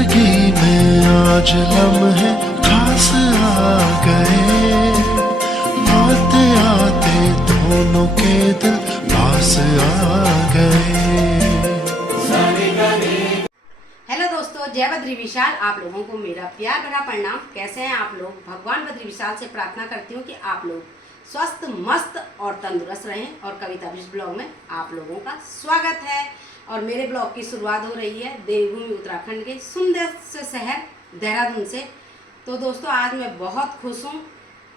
जिंदगी में आज लम्हे खास आ गए, आते आते दोनों के दिल पास आ गए। हेलो दोस्तों, जय बद्री विशाल। आप लोगों को मेरा प्यार भरा प्रणाम। कैसे हैं आप लोग? भगवान बद्री विशाल से प्रार्थना करती हूँ कि आप लोग स्वस्थ, मस्त और तंदुरुस्त रहें। और कविता विश ब्लॉग में आप लोगों का स्वागत है। और मेरे ब्लॉग की शुरुआत हो रही है देवभूमि उत्तराखंड के सुंदर से शहर देहरादून से। तो दोस्तों, आज मैं बहुत खुश हूँ।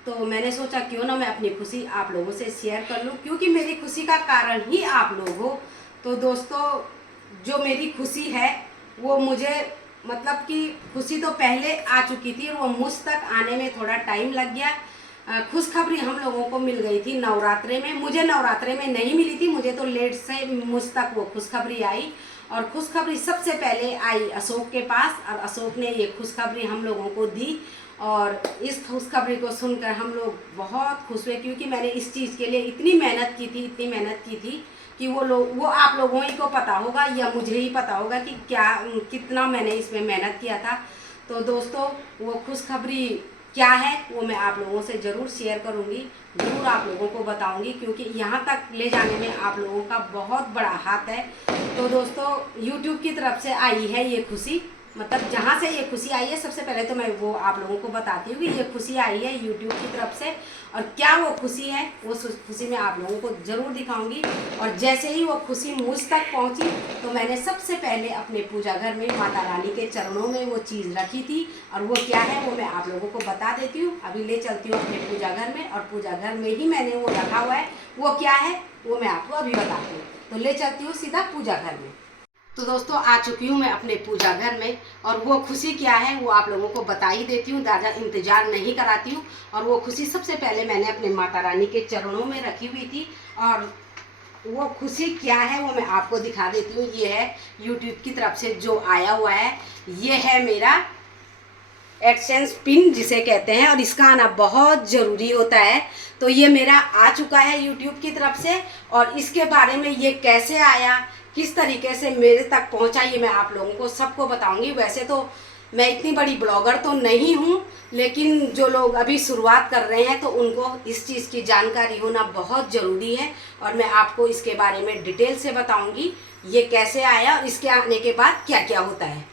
तो मैंने सोचा क्यों ना मैं अपनी खुशी आप लोगों से शेयर कर लूँ, क्योंकि मेरी खुशी का कारण ही आप लोग हो। तो दोस्तों, जो मेरी खुशी है वो मुझे मतलब कि खुशी तो पहले आ चुकी थी और वो मुझ तक आने में थोड़ा टाइम लग गया। खुशखबरी हम लोगों को मिल गई थी नवरात्रे में। मुझे नवरात्रे में नहीं मिली थी, मुझे तो लेट से मुझ तक वो खुशखबरी आई। और खुशखबरी सबसे पहले आई अशोक के पास, और अशोक ने ये खुशखबरी हम लोगों को दी। और इस खुशखबरी को सुनकर हम लोग बहुत खुश हुए, क्योंकि मैंने इस चीज़ के लिए इतनी मेहनत की थी कि वो आप लोगों ही को पता होगा या मुझे ही पता होगा कि कितना मैंने इसमें मेहनत किया था। तो दोस्तों, वो खुशखबरी क्या है वो मैं आप लोगों से ज़रूर शेयर करूंगी, ज़रूर आप लोगों को बताऊंगी, क्योंकि यहाँ तक ले जाने में आप लोगों का बहुत बड़ा हाथ है। तो दोस्तों, YouTube की तरफ से आई है ये खुशी, मतलब जहाँ से ये खुशी आई है सबसे पहले तो मैं वो आप लोगों को बताती हूँ कि ये खुशी आई है YouTube की तरफ से। और क्या वो खुशी है वो खुशी मैं आप लोगों को ज़रूर दिखाऊंगी। और जैसे ही वो खुशी मुझ तक पहुँची तो मैंने सबसे पहले अपने पूजा घर में माता रानी के चरणों में वो चीज़ रखी थी। और वो क्या है वो मैं आप लोगों को बता देती हूँ। अभी ले चलती हूँ अपने पूजा घर में, और पूजा घर में ही मैंने वो रखा हुआ है। वो क्या है वो मैं आपको अभी बताती हूँ। तो ले चलती हूँ सीधा पूजा घर में। तो दोस्तों, आ चुकी हूँ मैं अपने पूजा घर में, और वो खुशी क्या है वो आप लोगों को बता ही देती हूँ, ज़्यादा इंतज़ार नहीं कराती हूँ। और वो खुशी सबसे पहले मैंने अपने माता रानी के चरणों में रखी हुई थी। और वो खुशी क्या है वो मैं आपको दिखा देती हूँ। ये है YouTube की तरफ से जो आया हुआ है, ये है मेरा एडसेंस पिन जिसे कहते हैं, और इसका आना बहुत ज़रूरी होता है। तो ये मेरा आ चुका है YouTube की तरफ से। और इसके बारे में ये कैसे आया, किस तरीके से मेरे तक पहुंचा, ये मैं आप लोगों को सबको बताऊंगी। वैसे तो मैं इतनी बड़ी ब्लॉगर तो नहीं हूं, लेकिन जो लोग अभी शुरुआत कर रहे हैं तो उनको इस चीज़ की जानकारी होना बहुत ज़रूरी है। और मैं आपको इसके बारे में डिटेल से बताऊंगी ये कैसे आया और इसके आने के बाद क्या क्या होता है।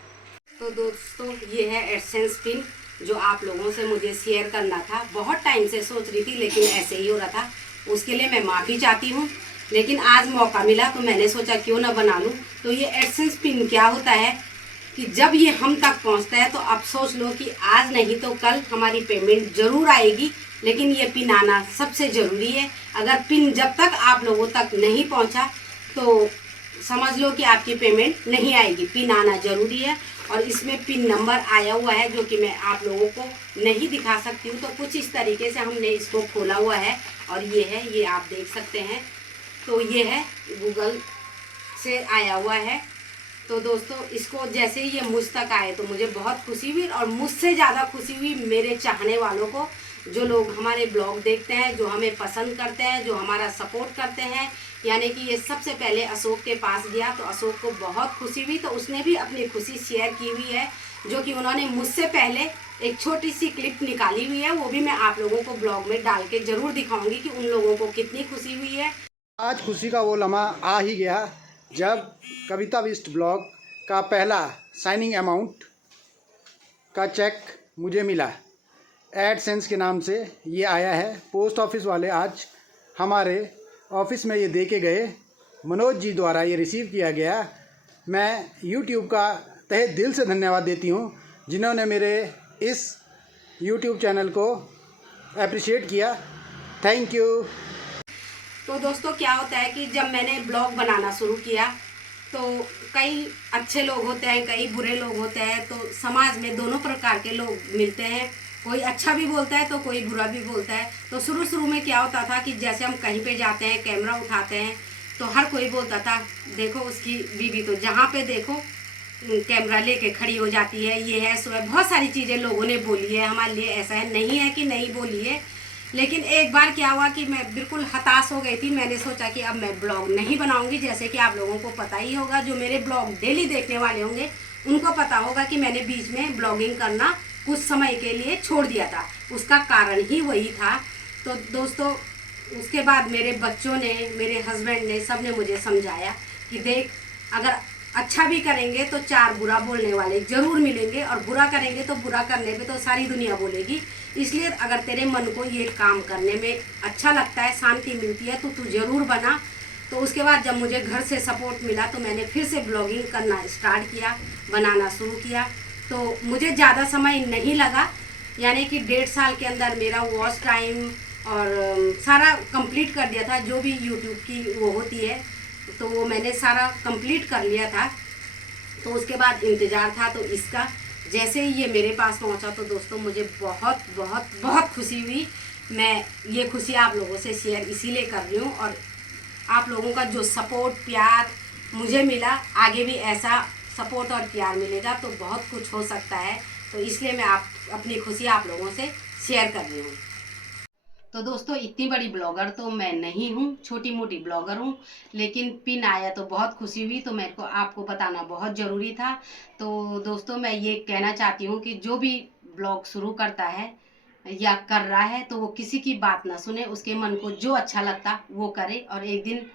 तो दोस्तों, ये है एडसेंस पिन जो आप लोगों से मुझे शेयर करना था। बहुत टाइम से सोच रही थी, लेकिन ऐसे ही हो रहा था। उसके लिए मैं माफ़ी चाहती हूँ, लेकिन आज मौका मिला तो मैंने सोचा क्यों ना बना लूँ। तो ये एडसेंस पिन क्या होता है कि जब ये हम तक पहुँचता है तो आप सोच लो कि आज नहीं तो कल हमारी पेमेंट ज़रूर आएगी, लेकिन ये पिन आना सबसे ज़रूरी है। अगर पिन जब तक आप लोगों तक नहीं पहुँचा तो समझ लो कि आपकी पेमेंट नहीं आएगी। पिन आना ज़रूरी है। और इसमें पिन नंबर आया हुआ है जो कि मैं आप लोगों को नहीं दिखा सकती हूँ। तो कुछ इस तरीके से हमने इसको खोला हुआ है, और ये है, ये आप देख सकते हैं। तो ये है गूगल से आया हुआ है। तो दोस्तों, इसको जैसे ही ये मुझ तक आए तो मुझे बहुत खुशी हुई, और मुझसे ज़्यादा खुशी हुई मेरे चाहने वालों को, जो लोग हमारे ब्लॉग देखते हैं, जो हमें पसंद करते हैं, जो हमारा सपोर्ट करते हैं। यानी कि ये सबसे पहले अशोक के पास गया तो अशोक को बहुत खुशी हुई, तो उसने भी अपनी खुशी शेयर की हुई है, जो कि उन्होंने मुझसे पहले एक छोटी सी क्लिप निकाली हुई है। वो भी मैं आप लोगों को ब्लॉग में डाल के ज़रूर दिखाऊंगी कि उन लोगों को कितनी खुशी हुई है। आज खुशी का वो लम्हा आ ही गया जब कविता विश ब्लॉग का पहला साइनिंग अमाउंट का चेक मुझे मिला। एडसेंस के नाम से ये आया है। पोस्ट ऑफिस वाले आज हमारे ऑफिस में ये दे के गए। मनोज जी द्वारा ये रिसीव किया गया। मैं YouTube का तहे दिल से धन्यवाद देती हूँ जिन्होंने मेरे इस YouTube चैनल को अप्रिशिएट किया। Thank you. तो दोस्तों, क्या होता है कि जब मैंने ब्लॉग बनाना शुरू किया तो कई अच्छे लोग होते हैं, कई बुरे लोग होते हैं। तो समाज में दोनों प्रकार के लोग मिलते हैं, कोई अच्छा भी बोलता है तो कोई बुरा भी बोलता है। तो शुरू में क्या होता था कि जैसे हम कहीं पे जाते हैं, कैमरा उठाते हैं, तो हर कोई बोलता था देखो उसकी बीवी तो जहाँ पे देखो कैमरा लेके खड़ी हो जाती है, ये है सो है। बहुत सारी चीज़ें लोगों ने बोली है हमारे लिए, ऐसा है नहीं है कि नहीं बोली है। लेकिन एक बार क्या हुआ कि मैं बिल्कुल हताश हो गई थी। मैंने सोचा कि अब मैं ब्लॉग नहीं बनाऊंगी। जैसे कि आप लोगों को पता ही होगा, जो मेरे ब्लॉग डेली देखने वाले होंगे उनको पता होगा कि मैंने बीच में ब्लॉगिंग करना कुछ समय के लिए छोड़ दिया था। उसका कारण ही वही था। तो दोस्तों, उसके बाद मेरे बच्चों ने, मेरे हस्बैंड ने, सब ने मुझे समझाया कि देख, अगर अच्छा भी करेंगे तो चार बुरा बोलने वाले ज़रूर मिलेंगे, और बुरा करेंगे तो बुरा करने पे तो सारी दुनिया बोलेगी। इसलिए अगर तेरे मन को ये काम करने में अच्छा लगता है, शांति मिलती है, तो तू ज़रूर बना। तो उसके बाद जब मुझे घर से सपोर्ट मिला तो मैंने फिर से ब्लॉगिंग करना स्टार्ट किया, बनाना शुरू किया। तो मुझे ज़्यादा समय नहीं लगा, यानी कि 1.5 साल के अंदर मेरा वॉच टाइम और सारा कंप्लीट कर दिया था। जो भी यूट्यूब की वो होती है तो वो मैंने सारा कंप्लीट कर लिया था। तो उसके बाद इंतज़ार था तो इसका, जैसे ही ये मेरे पास पहुंचा तो दोस्तों मुझे बहुत बहुत बहुत खुशी हुई। मैं ये खुशी आप लोगों से शेयर इसीलिए कर रही हूँ, और आप लोगों का जो सपोर्ट प्यार मुझे मिला, आगे भी ऐसा सपोर्ट और प्यार मिलेगा तो बहुत कुछ हो सकता है। तो इसलिए मैं अपनी खुशी आप लोगों से शेयर कर रही हूँ। तो दोस्तों, इतनी बड़ी ब्लॉगर तो मैं नहीं हूँ, छोटी मोटी ब्लॉगर हूँ, लेकिन पिन आया तो बहुत खुशी हुई। तो मेरे को आपको बताना बहुत ज़रूरी था। तो दोस्तों, मैं ये कहना चाहती हूँ कि जो भी ब्लॉग शुरू करता है या कर रहा है तो वो किसी की बात ना सुने, उसके मन को जो अच्छा लगता वो करे, और एक दिन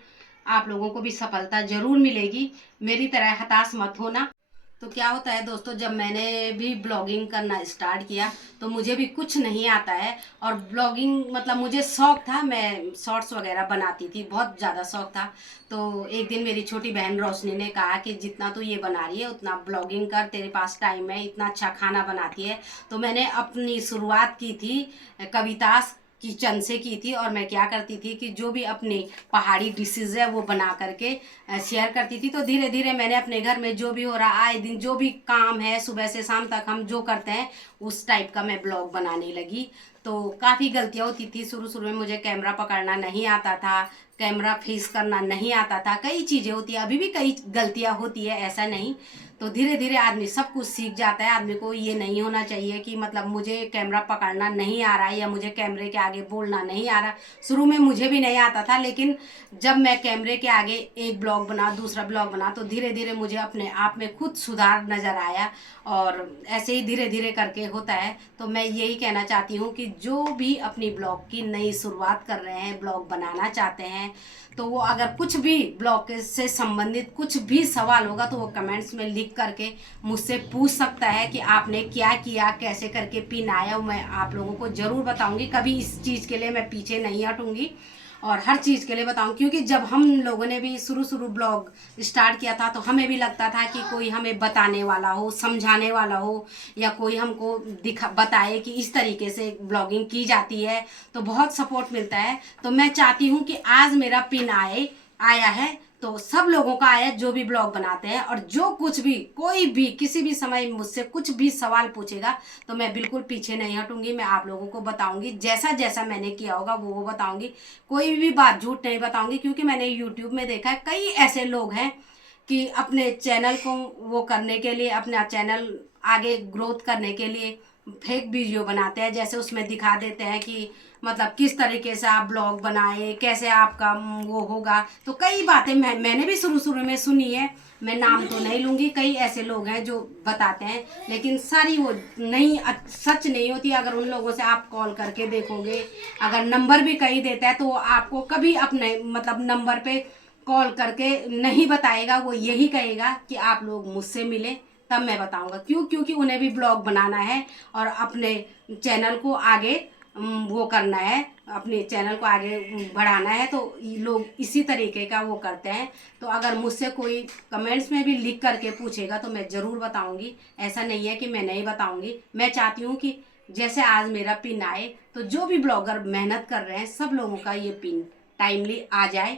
आप लोगों को भी सफलता ज़रूर मिलेगी। मेरी तरह हताश मत होना। तो क्या होता है दोस्तों, जब मैंने भी ब्लॉगिंग करना स्टार्ट किया तो मुझे भी कुछ नहीं आता है, और ब्लॉगिंग मतलब मुझे शौक था, मैं शॉर्ट्स वगैरह बनाती थी, बहुत ज़्यादा शौक था। तो एक दिन मेरी छोटी बहन रोशनी ने कहा कि जितना तू ये बना रही है उतना ब्लॉगिंग कर, तेरे पास टाइम है, इतना अच्छा खाना बनाती है। तो मैंने अपनी शुरुआत की थी कविता किचन से की थी, और मैं क्या करती थी कि जो भी अपनी पहाड़ी डिशेज़ है वो बना करके शेयर करती थी। तो धीरे धीरे मैंने अपने घर में जो भी हो रहा, आए दिन जो भी काम है सुबह से शाम तक हम जो करते हैं उस टाइप का मैं ब्लॉग बनाने लगी। तो काफ़ी गलतियाँ होती थी शुरू शुरू में। मुझे कैमरा पकड़ना नहीं आता था, कैमरा फेस करना नहीं आता था, कई चीज़ें होती है, अभी भी कई गलतियाँ होती है, ऐसा नहीं। तो धीरे धीरे आदमी सब कुछ सीख जाता है। आदमी को ये नहीं होना चाहिए कि मतलब मुझे कैमरा पकड़ना नहीं आ रहा है या मुझे कैमरे के आगे बोलना नहीं आ रहा। शुरू में मुझे भी नहीं आता था, लेकिन जब मैं कैमरे के आगे एक ब्लॉग बना, दूसरा ब्लॉग बना, तो धीरे धीरे मुझे अपने आप में खुद सुधार नज़र आया, और ऐसे ही धीरे धीरे करके होता है। तो मैं यही कहना चाहती हूँ कि जो भी अपनी ब्लॉग की नई शुरुआत कर रहे हैं, ब्लॉग बनाना चाहते हैं, तो वो अगर कुछ भी ब्लॉग से संबंधित कुछ भी सवाल होगा तो वो कमेंट्स में लिख करके मुझसे पूछ सकता है कि आपने क्या किया, कैसे करके पिन आया। मैं आप लोगों को ज़रूर बताऊंगी, कभी इस चीज़ के लिए मैं पीछे नहीं हटूंगी, और हर चीज़ के लिए बताऊँ। क्योंकि जब हम लोगों ने भी शुरू ब्लॉग स्टार्ट किया था तो हमें भी लगता था कि कोई हमें बताने वाला हो, समझाने वाला हो, या कोई हमको बताए कि इस तरीके से ब्लॉगिंग की जाती है, तो बहुत सपोर्ट मिलता है। तो मैं चाहती हूँ कि आज मेरा पिन आया है तो सब लोगों का आया जो भी ब्लॉग बनाते हैं, और जो कुछ भी कोई भी किसी भी समय मुझसे कुछ भी सवाल पूछेगा तो मैं बिल्कुल पीछे नहीं हटूंगी। मैं आप लोगों को बताऊंगी, जैसा जैसा मैंने किया होगा वो बताऊंगी। कोई भी बात झूठ नहीं बताऊंगी, क्योंकि मैंने यूट्यूब में देखा है कई ऐसे लोग हैं कि अपने चैनल को वो करने के लिए, अपना चैनल आगे ग्रोथ करने के लिए फेक वीडियो बनाते हैं। जैसे उसमें दिखा देते हैं कि मतलब किस तरीके से आप ब्लॉग बनाए, कैसे आपका वो होगा। तो कई बातें मैंने भी शुरू में सुनी है, मैं नाम तो नहीं लूँगी। कई ऐसे लोग हैं जो बताते हैं, लेकिन सारी वो नहीं सच नहीं होती। अगर उन लोगों से आप कॉल करके देखोगे, अगर नंबर भी कहीं देता है तो आपको कभी अपने मतलब नंबर पे कॉल करके नहीं बताएगा। वो यही कहेगा कि आप लोग मुझसे मिले तब मैं बताऊंगा। क्योंकि उन्हें भी ब्लॉग बनाना है और अपने चैनल को आगे वो करना है, अपने चैनल को आगे बढ़ाना है। तो लोग इसी तरीके का वो करते हैं। तो अगर मुझसे कोई कमेंट्स में भी लिख करके पूछेगा तो मैं ज़रूर बताऊंगी। ऐसा नहीं है कि मैं नहीं बताऊंगी। मैं चाहती हूँ कि जैसे आज मेरा पिन आए तो जो भी ब्लॉगर मेहनत कर रहे हैं सब लोगों का ये पिन टाइमली आ जाए।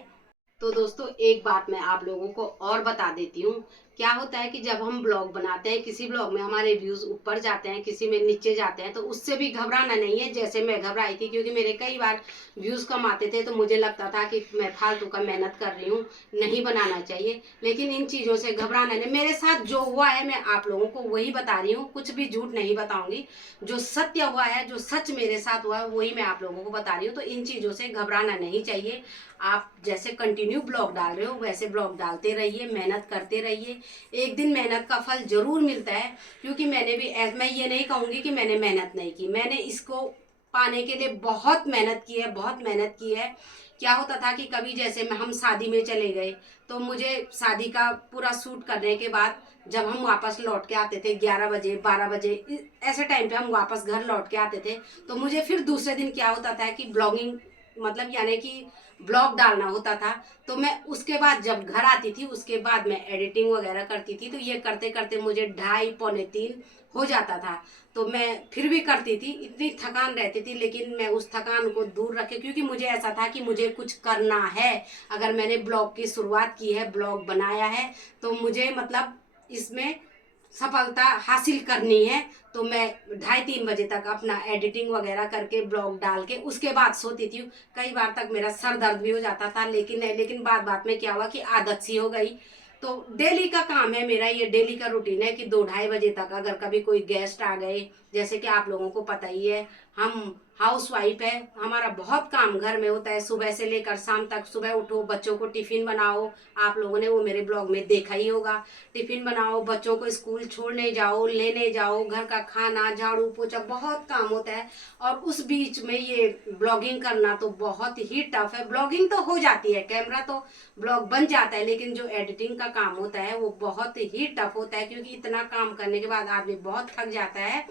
तो दोस्तों, एक बात मैं आप लोगों को और बता देती हूँ क्या होता है कि जब हम ब्लॉग बनाते हैं, किसी ब्लॉग में हमारे व्यूज़ ऊपर जाते हैं, किसी में नीचे जाते हैं, तो उससे भी घबराना नहीं है जैसे मैं घबराई थी, क्योंकि मेरे कई बार व्यूज़ कम आते थे तो मुझे लगता था कि मैं फालतू का मेहनत कर रही हूँ, नहीं बनाना चाहिए। लेकिन इन चीज़ों से घबराना नहीं, मेरे साथ जो हुआ है मैं आप लोगों को वही बता रही हूँ, कुछ भी झूठ नहीं बताऊँगी। जो सत्य हुआ है, जो सच मेरे साथ हुआ है, वही मैं आप लोगों को बता रही हूँ। तो इन चीज़ों से घबराना नहीं चाहिए। आप जैसे कंटिन्यू ब्लॉग डाल रहे हो वैसे ब्लॉग डालते रहिए, मेहनत करते रहिए, एक दिन मेहनत का फल जरूर मिलता है। क्योंकि मैं ये नहीं कहूँगी कि मैंने मेहनत नहीं की, मैंने इसको पाने के लिए बहुत मेहनत की है, बहुत मेहनत की है। क्या होता था कि कभी जैसे हम शादी में चले गए, तो मुझे शादी का पूरा शूट करने के बाद जब हम वापस लौट के आते थे 11 बजे 12 बजे ऐसे टाइम पे हम वापस घर लौट के आते थे, तो मुझे फिर दूसरे दिन क्या होता था कि ब्लॉगिंग मतलब यानी कि ब्लॉग डालना होता था। तो मैं उसके बाद जब घर आती थी उसके बाद मैं एडिटिंग वगैरह करती थी, तो ये करते करते मुझे 2:30 पौने 3 हो जाता था। तो मैं फिर भी करती थी, इतनी थकान रहती थी, लेकिन मैं उस थकान को दूर रखे, क्योंकि मुझे ऐसा था कि मुझे कुछ करना है। अगर मैंने ब्लॉग की शुरुआत की है, ब्लॉग बनाया है, तो मुझे मतलब इसमें सफलता हासिल करनी है। तो मैं 2:30-3 बजे तक अपना एडिटिंग वगैरह करके ब्लॉग डाल के उसके बाद सोती थी। कई बार तक मेरा सर दर्द भी हो जाता था, लेकिन बात में क्या हुआ कि आदत सी हो गई। तो डेली का काम है मेरा, ये डेली का रूटीन है कि 2-2:30 बजे तक अगर कभी कोई गेस्ट आ गए, जैसे कि आप लोगों को पता ही है हम हाउस वाइफ है, हमारा बहुत काम घर में होता है, सुबह से लेकर शाम तक। सुबह उठो, बच्चों को टिफ़िन बनाओ, आप लोगों ने वो मेरे ब्लॉग में देखा ही होगा। टिफ़िन बनाओ, बच्चों को स्कूल छोड़ने जाओ, लेने जाओ, घर का खाना, झाड़ू पोछा, बहुत काम होता है। और उस बीच में ये ब्लॉगिंग करना तो बहुत ही टफ है। ब्लॉगिंग तो हो जाती है, कैमरा तो ब्लॉग बन जाता है, लेकिन जो एडिटिंग का काम होता है वो बहुत ही टफ होता है, क्योंकि इतना काम करने के बाद आदमी बहुत थक जाता है,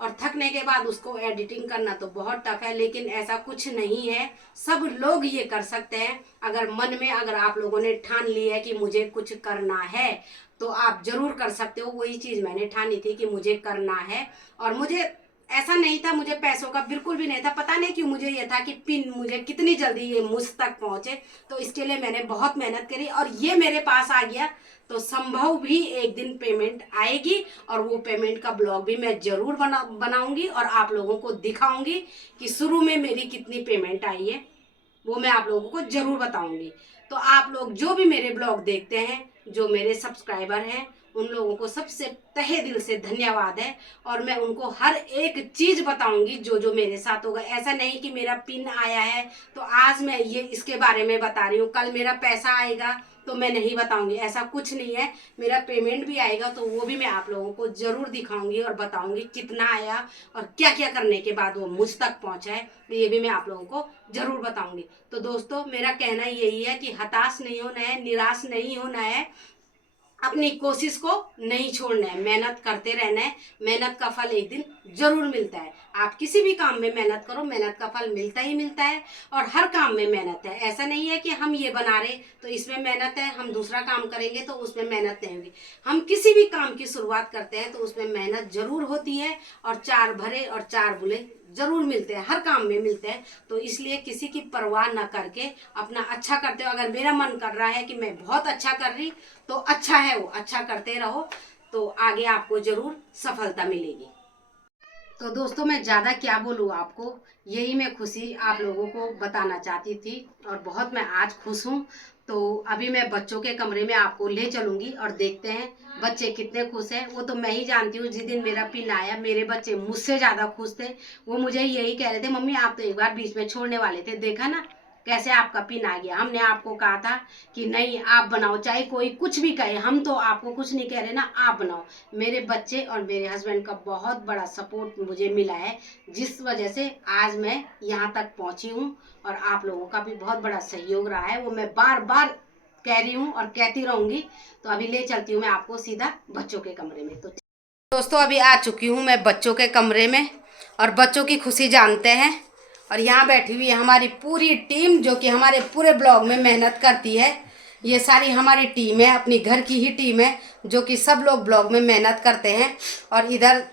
और थकने के बाद उसको एडिटिंग करना तो बहुत टफ है। लेकिन ऐसा कुछ नहीं है, सब लोग ये कर सकते हैं। अगर मन में अगर आप लोगों ने ठान ली है कि मुझे कुछ करना है, तो आप जरूर कर सकते हो। वही चीज़ मैंने ठानी थी कि मुझे करना है। और मुझे ऐसा नहीं था, मुझे पैसों का बिल्कुल भी नहीं था, पता नहीं क्यों मुझे ये था कि पिन मुझे कितनी जल्दी ये मुझ तक पहुंचे। तो इसके लिए मैंने बहुत मेहनत करी और ये मेरे पास आ गया। तो संभव भी एक दिन पेमेंट आएगी, और वो पेमेंट का ब्लॉग भी मैं जरूर बनाऊंगी और आप लोगों को दिखाऊंगी कि शुरू में मेरी कितनी पेमेंट आई है, वो मैं आप लोगों को जरूर बताऊंगी। तो आप लोग जो भी मेरे ब्लॉग देखते हैं, जो मेरे सब्सक्राइबर हैं, उन लोगों को सबसे तहे दिल से धन्यवाद है। और मैं उनको हर एक चीज़ बताऊंगी जो जो मेरे साथ होगा। ऐसा नहीं कि मेरा पिन आया है तो आज मैं ये इसके बारे में बता रही हूँ, कल मेरा पैसा आएगा तो मैं नहीं बताऊंगी, ऐसा कुछ नहीं है। मेरा पेमेंट भी आएगा तो वो भी मैं आप लोगों को ज़रूर दिखाऊंगी और बताऊंगी कितना आया और क्या क्या करने के बाद वो मुझ तक पहुंचा है, ये भी मैं आप लोगों को ज़रूर बताऊंगी। तो दोस्तों, मेरा कहना यही है कि हताश नहीं होना है, निराश नहीं होना है, अपनी कोशिश को नहीं छोड़ना है, मेहनत करते रहना है। मेहनत का फल एक दिन जरूर मिलता है। आप किसी भी काम में मेहनत करो, मेहनत का फल मिलता ही मिलता है। और हर काम में मेहनत है, ऐसा नहीं है कि हम ये बना रहे तो इसमें मेहनत है, हम दूसरा काम करेंगे तो उसमें मेहनत नहीं होगी। हम किसी भी काम की शुरुआत करते हैं तो उसमें मेहनत जरूर होती है, और 4 भरे और 4 बुले जरूर मिलते हैं, हर काम में मिलते हैं। तो इसलिए किसी की परवाह ना करके अपना अच्छा करते हो। अगर मेरा मन कर रहा है कि मैं बहुत अच्छा कर रही, तो अच्छा है, वो अच्छा करते रहो, तो आगे आपको जरूर सफलता मिलेगी। तो दोस्तों, मैं ज़्यादा क्या बोलूँ आपको, यही मैं खुशी आप लोगों को बताना चाहती थी, और बहुत मैं आज खुश हूँ। तो अभी मैं बच्चों के कमरे में आपको ले चलूँगी और देखते हैं बच्चे कितने खुश हैं। वो तो मैं ही जानती हूँ, जिस दिन मेरा पिन आया मेरे बच्चे मुझसे ज़्यादा खुश थे। वो मुझे यही कह रहे थे, मम्मी आप तो एक बार बीच में छोड़ने वाले थे, देखा ना कैसे आपका पिन आ गया। हमने आपको कहा था कि नहीं आप बनाओ, चाहे कोई कुछ भी कहे, हम तो आपको कुछ नहीं कह रहे ना, आप बनाओ। मेरे बच्चे और मेरे हस्बैंड का बहुत बड़ा सपोर्ट मुझे मिला है, जिस वजह से आज मैं यहाँ तक पहुँची हूँ। और आप लोगों का भी बहुत बड़ा सहयोग रहा है, वो मैं बार बार कह रही हूँ और कहती रहूँगी। तो अभी ले चलती हूँ मैं आपको सीधा बच्चों के कमरे में। तो दोस्तों, अभी आ चुकी हूँ मैं बच्चों के कमरे में, और बच्चों की खुशी जानते हैं। और यहाँ बैठी हुई है हमारी पूरी टीम, जो कि हमारे पूरे ब्लॉग में मेहनत करती है। ये सारी हमारी टीम है, अपनी घर की ही टीम है, जो कि सब लोग ब्लॉग में मेहनत करते हैं। और इधर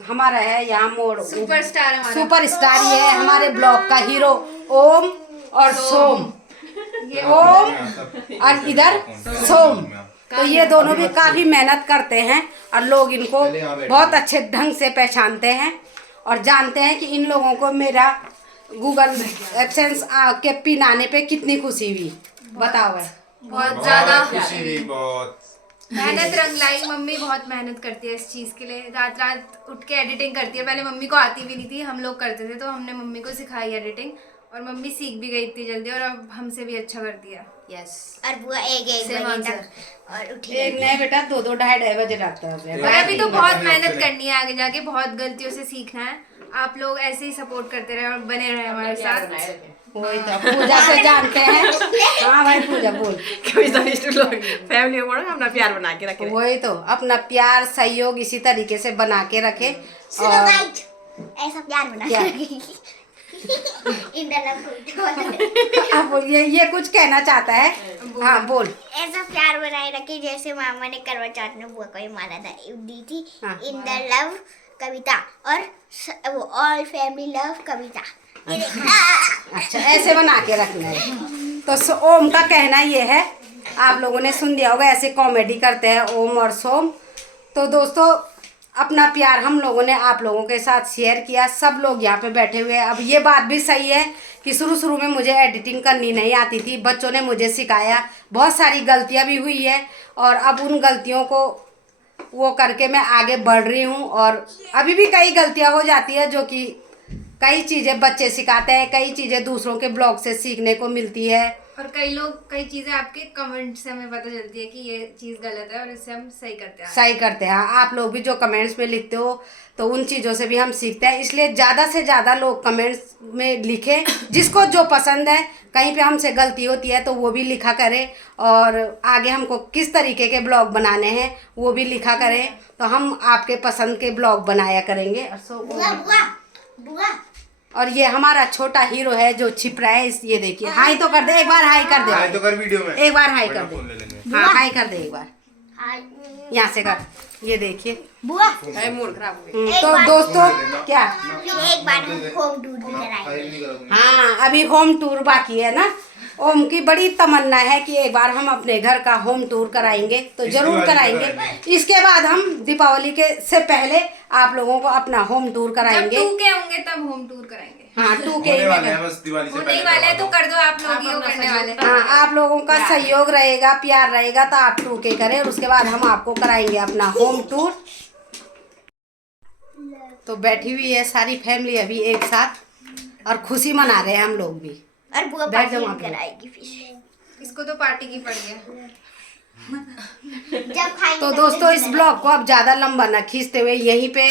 हमारा है यहाँ मोड़ सुपरस्टार ही है हमारे ब्लॉग का हीरो, ओम और सोम। ये ओम और इधर सोम। तो ये दोनों भी काफ़ी मेहनत करते हैं और लोग इनको बहुत अच्छे ढंग से पहचानते हैं और जानते हैं कि इन लोगों को मेरा गूगल एडसेंस के पिन आने पे कितनी खुशी हुई। बताओ है बहुत ज्यादा खुशी हुई बहुत। मेहनत रंग लाई। मम्मी बहुत मेहनत करती है इस चीज़ के लिए, रात रात उठ के एडिटिंग करती है। पहले मम्मी को आती भी नहीं थी, हम लोग करते थे, तो हमने मम्मी को सिखाई एडिटिंग और मम्मी सीख भी गई इतनी जल्दी और अब हमसे भी अच्छा करती है। यस। और बुआ एक Same बजे answer। तक और उठी एक नया बेटा 2-2 ढाई बजे रखता है। और अभी तो बहुत मेहनत करनी है, आगे जाके बहुत गलतियों से सीखना है। आप लोग ऐसे ही सपोर्ट करते रहे और बने रहे हमारे साथ। वही तो पूजा से जानते हैं। हाँ भाई पूजा बोल। फैमिली में अपना प्यार बना के रखे। वही तो अपना प्यार सहयोग इसी तरीके से बना के रखे। सुनो और गाइस, ऐसा प्यार बना क्या? अब ये कुछ कहना चाहता है। हाँ बोल। ऐसा प्यार बनाए रखे जैसे मामा ने करवा चौथ में बुआ को ही मारा था, दी थी। हाँ। इन द लव कविता और वो ऑल फैमिली लव कविता। ये देखो। अच्छा ऐसे बना के रखना है। तो ओम का कहना ये है, आप लोगों ने सुन दिया होगा, ऐसे कॉमेडी करते हैं ओम और सोम। तो दोस्तों अपना प्यार हम लोगों ने आप लोगों के साथ शेयर किया, सब लोग यहाँ पे बैठे हुए हैं। अब ये बात भी सही है कि शुरू में मुझे एडिटिंग करनी नहीं आती थी, बच्चों ने मुझे सिखाया, बहुत सारी गलतियाँ भी हुई है और अब उन गलतियों को वो करके मैं आगे बढ़ रही हूँ। और अभी भी कई गलतियाँ हो जाती है, जो कि कई चीज़ें बच्चे सिखाते हैं, कई चीज़ें दूसरों के ब्लॉग से सीखने को मिलती है। और कई चीज़ें आपके कमेंट से हमें पता चलती है कि ये चीज़ गलत है और इससे हम सही करते हैं। सही करते हैं। आप लोग भी जो कमेंट्स में लिखते हो तो उन चीज़ों से भी हम सीखते हैं, इसलिए ज़्यादा से ज़्यादा लोग कमेंट्स में लिखें, जिसको जो पसंद है। कहीं पे हमसे गलती होती है तो वो भी लिखा करें और आगे हमको किस तरीके के ब्लॉग बनाने हैं वो भी लिखा करें, तो हम आपके पसंद के ब्लॉग बनाया करेंगे। बुआ बुआ बुआ। और ये हमारा छोटा हीरो है जो छिप रहा है, ये देखिए। हाई तो कर दे एक बार, हाई कर हाय दे तो कर वीडियो में। एक बार, हाई कर फोन ले दे। लेंगे। हाँ हाई कर दे एक बार, हाय यहाँ से कर, ये देखिए। बुआ। मूड खराब हो गया। एक तो बार- दोस्तों क्या, फिर एक बार हम होम टूर भी कराएंगे। हाँ अभी होम टूर बाकी है ना। ओम की बड़ी तमन्ना है कि एक बार हम अपने घर का होम टूर कराएंगे, तो जरूर कराएंगे। इसके बाद हम दीपावली के से पहले आप लोगों को अपना होम टूर जब कराएंगे। 2 के होंगे तब होम टूर कराएंगे। हाँ 2 के होने वाले हैं, बस दिवाली से होने पहले ही वाले हैं तो करवा कर दो, आप लोग ही वो करने वाले हैं। हाँ आप लोगों का सहयोग रहेगा, प्यार रहेगा, तो आप 2 के करें और उसके बाद हम आपको कराएंगे अपना होम टूर। तो बैठी हुई है सारी फैमिली अभी एक साथ और खुशी मना रहे हैं हम लोग भी। और बुआ बैठ जाओ पार्टी वहाँ पे। कराएगी फिर इसको तो पार्टी की पड़ गया। जब खाएंगे तो तब दोस्तों इस बनाएंगे। ब्लॉग को अब ज़्यादा लंबा न खींचते हुए यहीं पे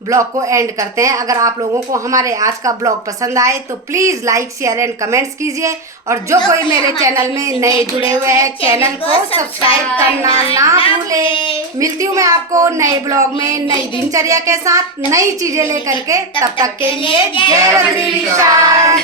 ब्लॉग को एंड करते हैं। अगर आप लोगों को हमारे आज का ब्लॉग पसंद आए तो please like share and comments कीजिए, और जो कोई मेरे चैनल में नए जुड़े हुए हैं चैनल को सब्सक्राइब करना ना भूलें। मिलती हूँ मैं आपको नए ब्लॉग में नई दिनचर्या के साथ, नई चीज़ें लेकर के। तब तक के लिए जय बद्री विशाल।